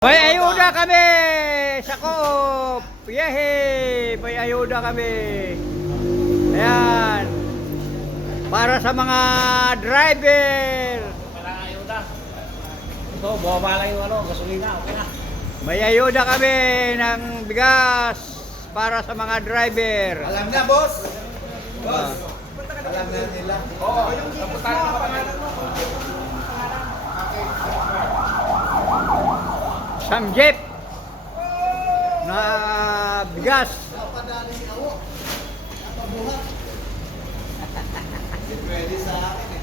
May ayuda kami sa Coop. Yehey! May ayuda kami. Ayan. Para sa mga driver. Walang ayuda. Ito, bumaba lang yung gasolina. Okay na. May ayuda kami ng bigas para sa mga driver. Alam na, boss. Boss. Alam na nila. Oo, napunta na pangalan mo. Samjep na bigas. Napadali ako. Napabuhat. Pwede sa akin eh.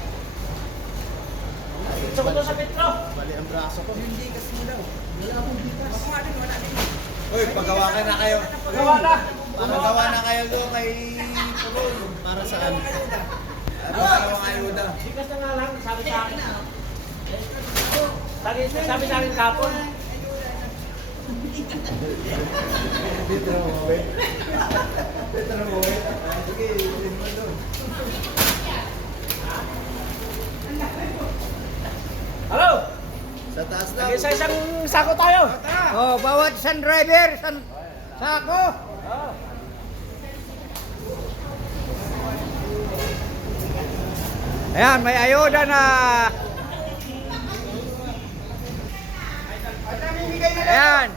Gusto ko to sa Petro. Bali ang braso ko. Hindi kasi daw. Wala akong bitas. Uy, pagawa ka na kayo. Gawa na. Pagawa na kayo doon kay Pugol. Para saan? Dalawang ayuda. Bigas na nga lang, sabi sa akin. Sabi sa akin kapon. Dito mo, wait. Dito mo, wait. Sige, ilin mo doon. Hello? Sa taas na. Isa-isang sako tayo. Oh, bawat isang driver, isang sako. Ayan, may ayuda na. Ayan.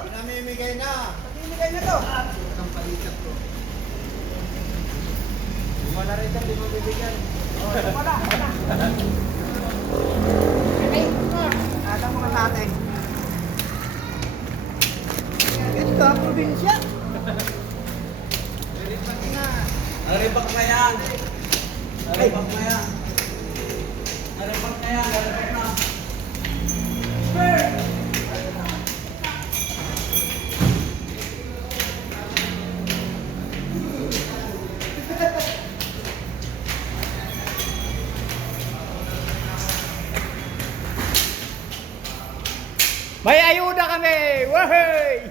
Pinamimigay na. Pinamimigay na to. Ang palikat ko. Wala rin ang pinamimigay. Wala. Alam mga tatay. Ito ang probinsya. Naribak na yan. Naribak na yan. Naribak na yan. Naribak na. May ayuda kami! Wahey!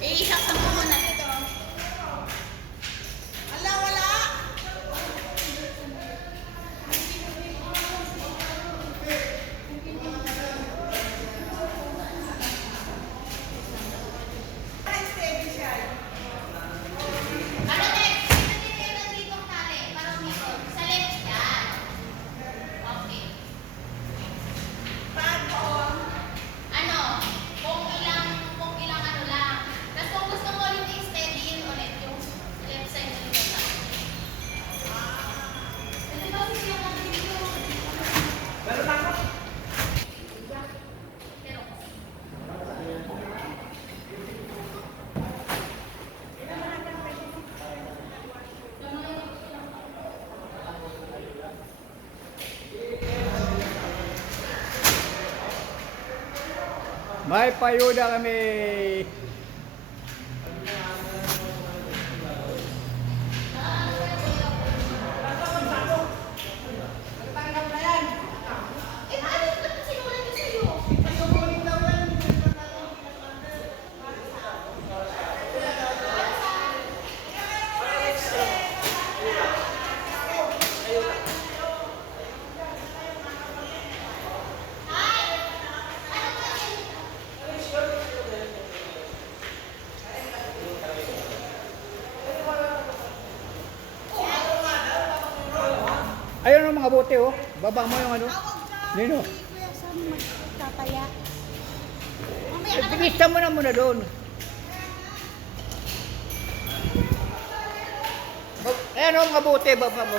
Isaksak mo muna dito. Ala, wala. Ano, next? Nandito yung nanditong tali para umikot. Sa left yan. Okay. Ano, kung ilang ano lang. Tapos kung gusto mo ulit i-steady yun ulit yung left side ng mata. Ito ba kasi yung mga video? Pero tama. Pero, May payuda kami. paano ba't sinulat ko sa'yo? Ayun ang mga bote oh. Baba mo yung ano. Nino? Kuya, saan magtataya? Mamaya ka na. Tingista mo na muna doon. Ayan oh, mga bote. Baba mo.